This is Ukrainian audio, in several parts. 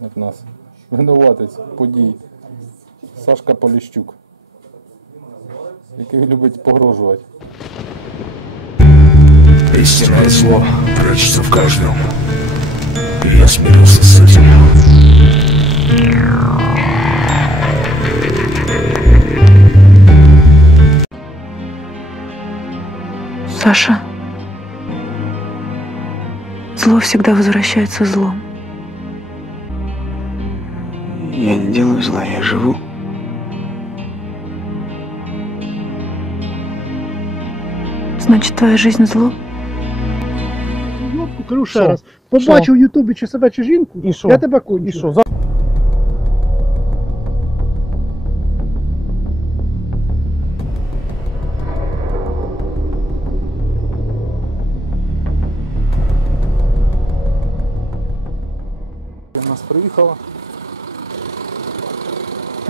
як нас. Винуватець подій. Сашка Поліщук. Який любить погрожувати. Истинное зло прячется в каждом. И я смирился с этим. Саша, зло всегда возвращается злом. Я не делаю зла, я живу. Значит, твоя жизнь зло? Йопку, кажу ще раз. Побачив в Ютубі чи себе, чи жінку, І що? я тебе кончу. І що?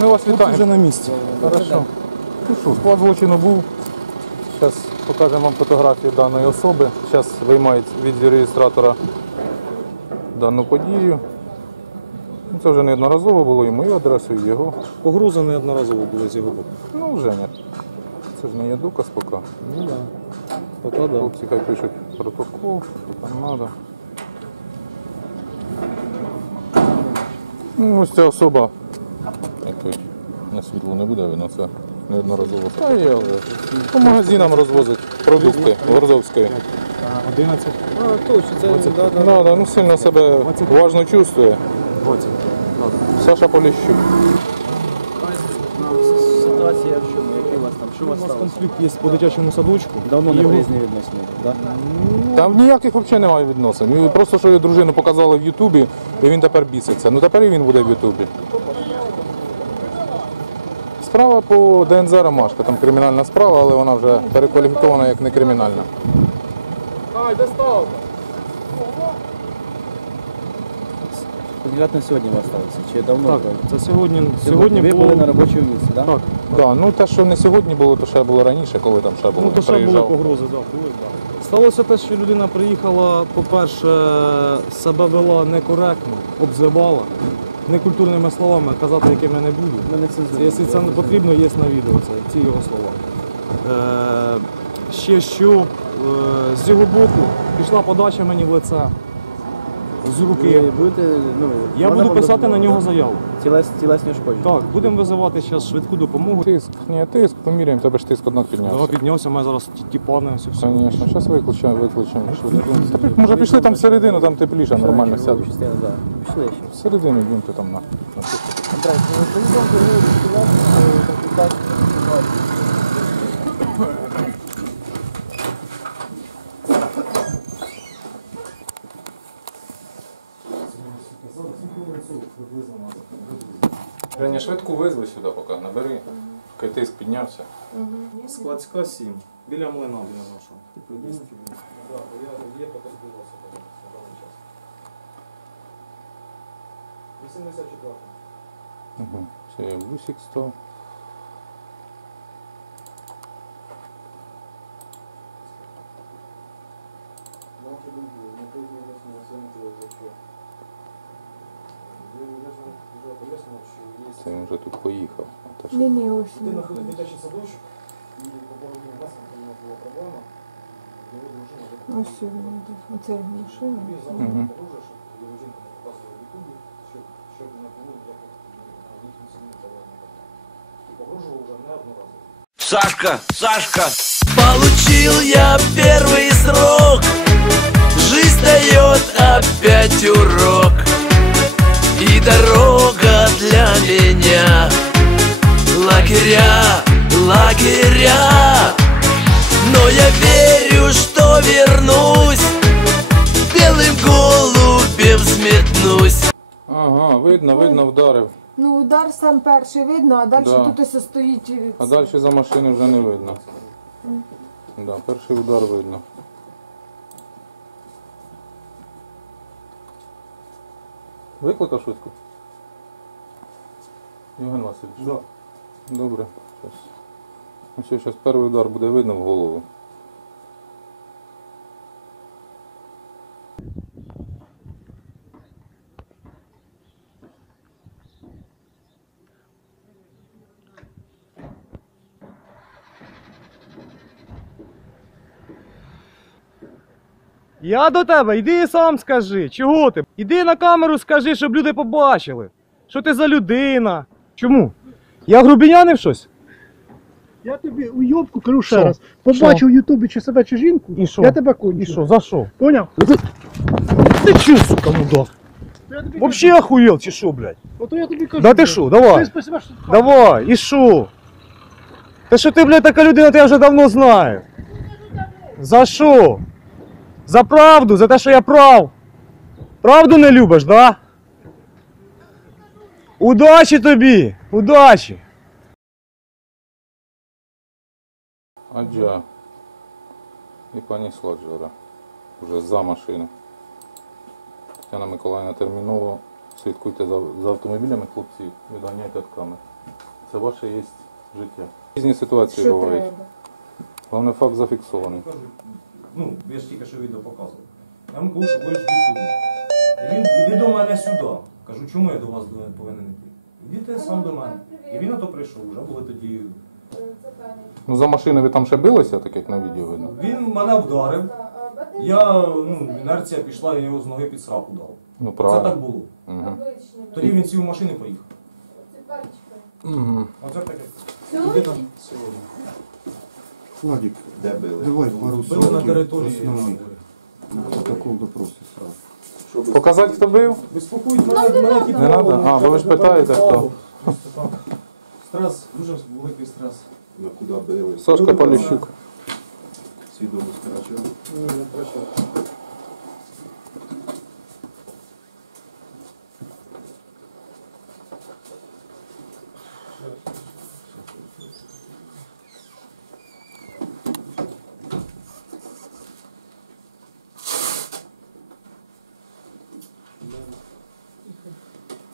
Ми вас вітаємо. вже на місці. Хорошо. Ну що, склад злочину був. Зараз покажемо вам фотографії даної особи. Зараз виймають від реєстратора дану подію. Ну, Це вже неодноразово було і мою адресу, і його. Погрози неодноразово були з його боку. Ну, вже ні. Це ж не є доказ поки. Ну так. Поки да. Хлопці хай пишуть протокол, що там треба. Ну, ось ця особа. Як на світло не буде, видно, це неодноразово. Та є, але по магазинам розвозить продукти Гордовської. 11. А, точно, це да, да. Да, да, ну сильно себе уважно чувствує. 20. Саша Поліщук. Ситуація в чому? Який у вас там? Що у У нас сталося? конфлікт є по дитячому садочку. Давно не його- приязні відносини? Там ніяких взагалі немає відносин. Він Просто що його дружину показали в Ютубі, і він тепер біситься. Ну тепер і він буде в Ютубі. Справа по ДНЗ Ромашка, там кримінальна справа, але вона вже перекваліфікована як не кримінальна. Конкретно сьогодні у вас сталося? Чи давно? Так, було? це сьогодні, Сьогодні сьогодні ви було... були на робочому місці, так? Так. Да, ну те, що не сьогодні було, то ще було раніше, коли там ще було. Ну, то ще були приїжджав. погрози, так, були, так. Сталося те, що людина приїхала, по-перше, себе вела некоректно, обзивала, некультурними словами, казати, якими не буду. Якщо це не потрібно, є на відео це, ці його слова. Е, ще що, е, з його боку пішла подача мені в лице з руки. Ви будете, ну, Я буду писати на нього заяву. Тілес, тілесні ушкодження. Так, будемо визивати зараз швидку допомогу. Тиск, ні, тиск, поміряємо, тебе ж тиск однак піднявся. піднявся, ми зараз ті- тіпани, все все. Звісно, зараз викличемо швидку. Так, Може пішли там всередину, там тепліше, нормально сядуть. Частина, да. Пішли ще. Всередину йдемте там на. на тиск. Женя, швидку визви сюди поки, набери. Кайтиск піднявся. Складська 7. Біля млина, біля нашого. Угу. Це є бусик 100. Він вже тут поїхав. А то ж- Ні, ні, ось. ні. Дитячий садочок, і по половині нас там у нас була проблема. Його дружина Ось він йде. Оце його машина. Мгм. Дуже, щоб його жінка не показувала в Ютубі, щоб, щоб не було ніяких на їхню сім'ю товарних І погрожував вже неодноразово. Сашка, Сашка, получил я первый срок. Жизнь дает опять урок. И дорога Лагеря, лагеря. Но я верю, что вернусь. Белым голубем взметнусь. Ага, видно, видно, вдарив. Ну, удар сам перший видно, а далі Да. тут ось стоїть. е, А далі за машини вже не видно. Да, перший удар видно. Викликав швидко? Євген Васильович? Добре. що зараз перший удар буде видно в голову. Я до тебе, йди і сам скажи, чого ти? Іди на камеру, скажи, щоб люди побачили, що ти за людина. Чому? Я грубінянив щось? Я тобі уйобку кажу ще Що? раз. Побачив в Ютубі чи себе, чи жінку, І що? я тебе кончу. За що? Поняв? Ти чо, сука, мудак? То я тобі Вообще охуєл чи що, блядь? кажу. Ото я тобі кажу. Да ти що, давай. Ти спасибо, що Давай, і що? Та що ти, блядь, така людина, то я вже давно знаю. За що? За правду, за те, що я прав. Правду не любиш, да? Удачі тобі! Удачі! Аджа. І пані Сладжера. Вже за машини. Тетяна Миколаївна терміново. Слідкуйте за, за автомобілями, хлопці, відганяйте від камер. Це ваше є життя. Різні ситуації Що бувають. треба? Головне факт зафіксований. Ну, я ж тільки що відео показував. Я йому кажу, що будеш відповідь. І він іди до мене сюди. Кажу, чому я до вас повинен йти? Іди ти сам до мене. І він на то прийшов, вже були тоді. Ну за машини ви там ще билися, так як на відео видно. Він мене вдарив. Я, ну, інерція пішла, я його з ноги під сраку дав. Ну Це правильно. так було. Угу. Тоді він сів у машину і поїхав. Угу. Оце таке. Владик, давай пару Били на слов території. основних. На протокол допросу сразу. Показати, хто бив? Безпокоїть спокоїть мене, мене типу, Не треба? А, бо ви ж питаєте, хто. Стрес, дуже великий стрес. На куди били? Сашка Поліщук. Свідомо скорочав.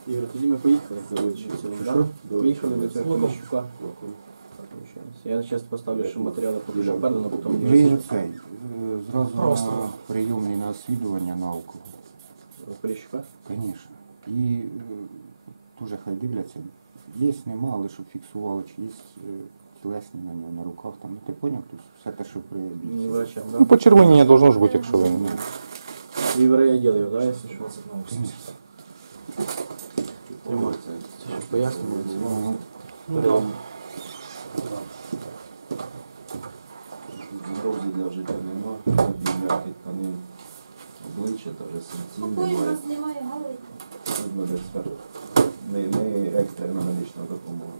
Ігор, тоді ми поїхали до цього, Я зараз поставлю, що матеріали поки що передано, потім Ви цей, зразу на прийомний на освідування на алкоголь. Поліщука. Звісно. І дуже хай дивляться. Є, нема, але щоб фіксували, чи є тілесні на нього на руках. Там, ну ти поняв, тут все те, що при Не бійці. Ну, почервоніння должно ж бути, якщо ви. І я ділаю, да, якщо що? Тримай. Пояснюється? Ну. Загрози для життя нема, ніяких тканин обличчя та вже синців немає. немає галити. Тут буде експерт. Не, не екстрена медична допомога.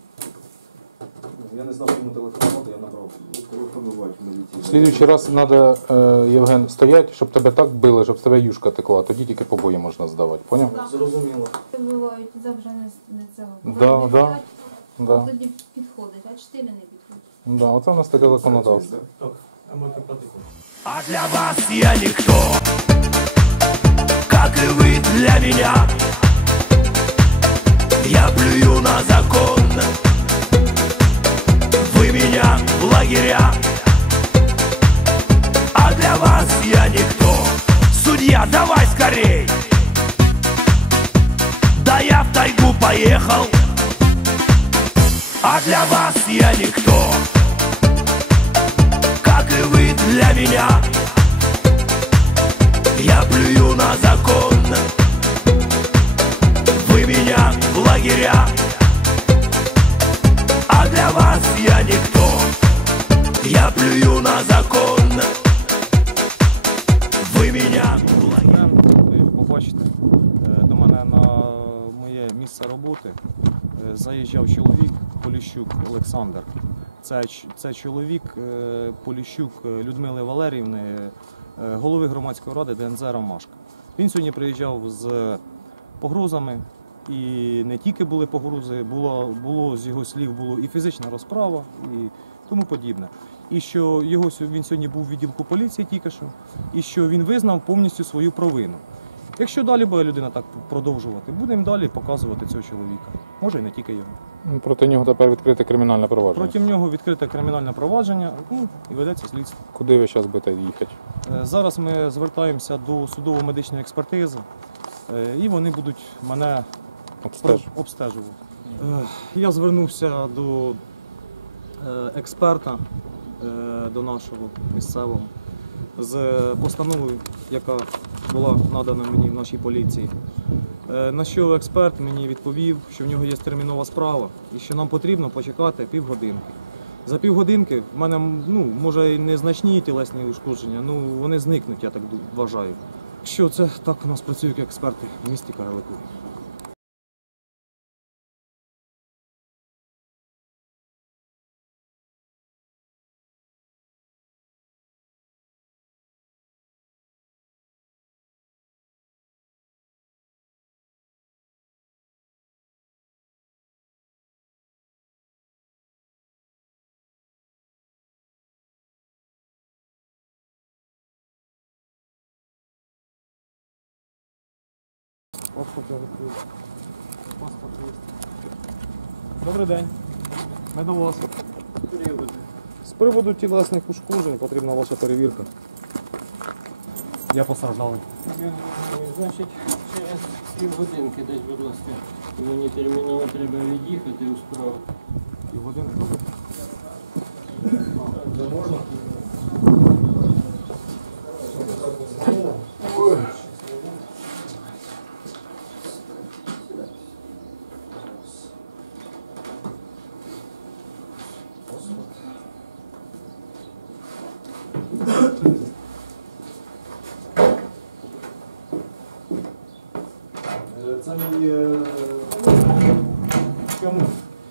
Я не знав, кому телефонувати, я набрав. Телефонувати в міліції. Слідуючий раз треба, е, Євген, стояти, щоб тебе так били, щоб з тебе юшка текла. Тоді тільки побої можна здавати. Поняв? Зрозуміло. Бувають завжди не, не цього. Да, Бувають да. п'ять, Да. Тоді підходить, а чотири не підходить. Да, оце у нас таке законодавство. Так, а ми. А для вас я никто Как и вы для меня Судья, давай скорей. Да я в тайгу поехал. А для вас я никто. Как и вы для меня. Я плюю на закон. Вы меня в лагеря. А для вас я никто. Я плюю на закон заїжджав чоловік Поліщук Олександр. Це, це чоловік е, Поліщук е, Людмили Валеріївни, е, голови громадської ради ДНЗ Ромашка. Він сьогодні приїжджав з погрозами, і не тільки були погрози, було, було з його слів було і фізична розправа, і тому подібне. І що його він сьогодні був у відділку поліції тільки що, і що він визнав повністю свою провину. Якщо далі буде людина так продовжувати, будемо далі показувати цього чоловіка. Може і не тільки його. Ну, Проти нього тепер відкрите кримінальне провадження. Проти нього відкрите кримінальне провадження ну, і ведеться слідство. Куди ви зараз будете їхати? Е, Зараз ми звертаємося до судово-медичної експертизи, е, і вони будуть мене Обстеж. обстежувати. Е, Я звернувся до експерта, до нашого місцевого. З постановою, яка була надана мені в нашій поліції. Е, На що експерт мені відповів, що в нього є термінова справа і що нам потрібно почекати півгодинки. За півгодинки в мене ну, може і незначні тілесні ушкодження, ну вони зникнуть, я так вважаю. Що це так у нас працюють експерти в місті Кагарлику. Добрий день. Ми до вас. З приводу тілесних ушкоджень потрібна ваша перевірка. Я постраждалий. Значить, через півгодинки десь, будь ласка, мені терміново треба від'їхати у справу. Півгодини? можна? Це мій. е, Чому?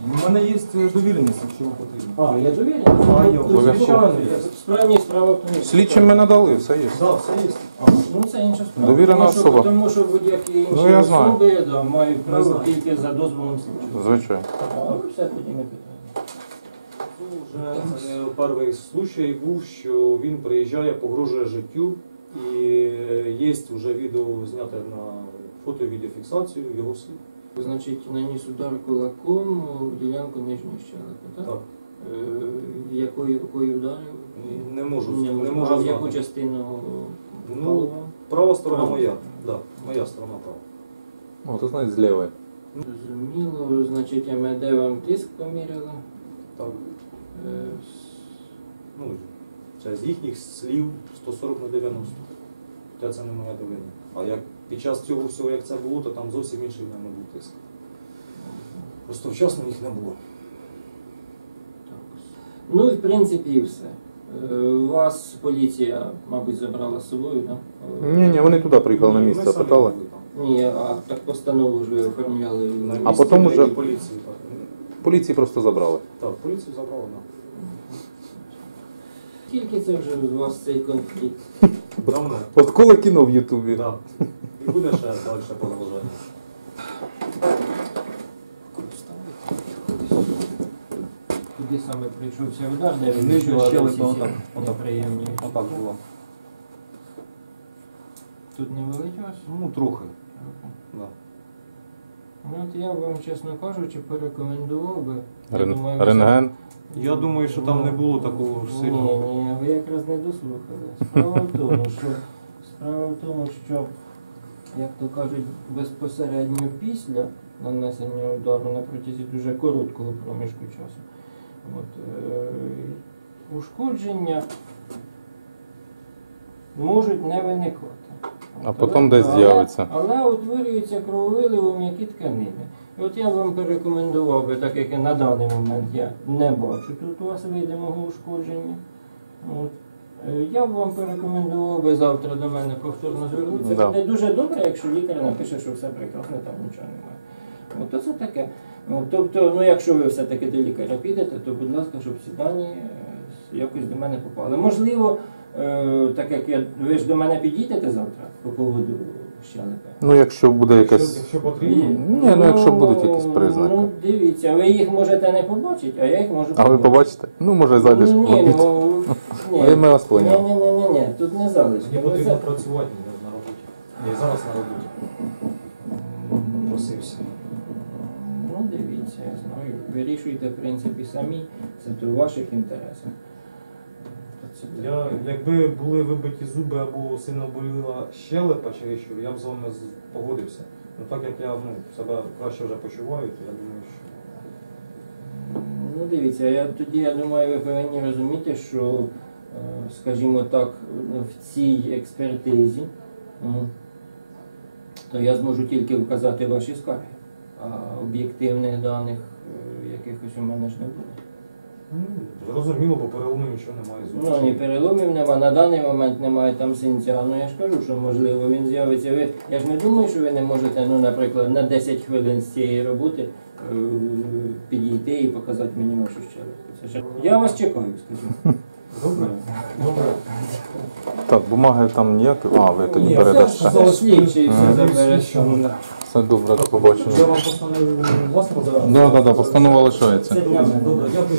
У мене є довіреність, якщо вам потрібно. А, я довіряю? А, я Обов'язково. Справні справа в. Слідчим ми надали, все є. Так, все є. Ну, це інша справа. Довірена тому, що, особа. Тому що будь-які інші Ну, я знаю. особи да, мають право тільки за дозволом слідчого. Звичайно. А все тоді не питання. Вже перший случай був, що він приїжджає, погрожує життю, і є вже відео зняте на фото відеофіксацію його слів. Значить, наніс удар кулаком у ділянку нижньої щелепи, так? Так. Е, якою рукою ударив? Не можу, Не не можу. А в яку частину Ну, впало? Права сторона Права. моя. Да, моя сторона права. О, то знаєте, з лівої. Зрозуміло, значить, МД вам тиск поміряла. Так. Е, Ну, це з їхніх слів 140 на 90. Хоча це не моя довина. А як під час цього всього, як це було, то там зовсім інший в мене був тиск. Просто вчасно їх не було. Ну і в принципі і все. Е, Вас поліція, мабуть, забрала з собою, так? Ні, ні, вони туди приїхали на місце, ми самі питали. були там. Ні, а так постанову ви оформляли. На А місці потім і уже- поліції. Так, Поліції просто забрали. так поліцію забрали, так. Скільки це вже у вас цей конфлікт? Давно. От коли кіно в Ютубі. Да. І буде ще далі продовження. Куди саме прийшовся удар, де ви Нижня відчували отак. Отак було. Тут не вас? Ну, трохи. Ну от я вам, чесно кажучи, порекомендував би. я Рен- думаю, ви Рентген. Я думаю, що там не було такого Ні, сильного. ні, ви якраз не дослухали. Справа в тому, що справа в тому, що, як то кажуть, безпосередньо після нанесення удару на протязі дуже короткого проміжку часу. От, е, ушкодження можуть не виникати. А потім десь але- з'явиться. Але утворюється крововилив у м'які тканини. От я вам порекомендував би, так як я на даний момент я не бачу тут у вас видимого ушкодження. От. Е, Я б вам порекомендував би завтра до мене повторно звернутися. Да. Буде дуже добре, якщо лікар напише, що все прекрасно, там нічого немає. От то це таке. От, тобто, ну якщо ви все-таки до лікаря підете, то будь ласка, щоб ці дані е, якось до мене попали. Можливо, так як я, ви ж до мене підійдете завтра по поводу щелепи. Ну, якщо буде якась. Якщо потрібно. Ні, ну якщо будуть якісь признаки. Ну, дивіться, ви їх можете не побачити, а я їх можу А ви побачите? Ну, може, зайдеш Ну, в ні, обід. ну, ні. Ну, ми вас Ні, поняли. ні, ні, ні, ні, тут не залишки. Мені Ну, потрібно це- працювати на роботі. Я і зараз на роботі. Просився. Ну, дивіться, я знаю. Вирішуйте, в принципі, самі. Це то в ваших інтересах. Я, якби були вибиті зуби або сильно боліла щелепа через що, я б з вами погодився. Ну так як я ну, себе краще вже почуваю, то я думаю, що Ну, дивіться, я, тоді я думаю, ви повинні розуміти, що скажімо так, в цій експертизі, то я зможу тільки вказати ваші скарги. А об'єктивних даних е, якихось у мене ж не буде. Зрозуміло, бо переломів нічого немає. Ну, ні переломів нема, на даний момент немає там синця. Ну я ж кажу, що можливо він з'явиться. Ви, я ж не думаю, що ви не можете, ну, наприклад, на 10 хвилин з цієї роботи е, підійти і показати мені вашу щелепу. Я вас чекаю, скажімо. Добре. Добре. Так, бумаги там ніякі. А, ви тоді Ні, передасте. це слідчий все Все добре, до побачення. Я вам постановив власного зараз. Так, так, так, постанова лишається. Добре, дякую.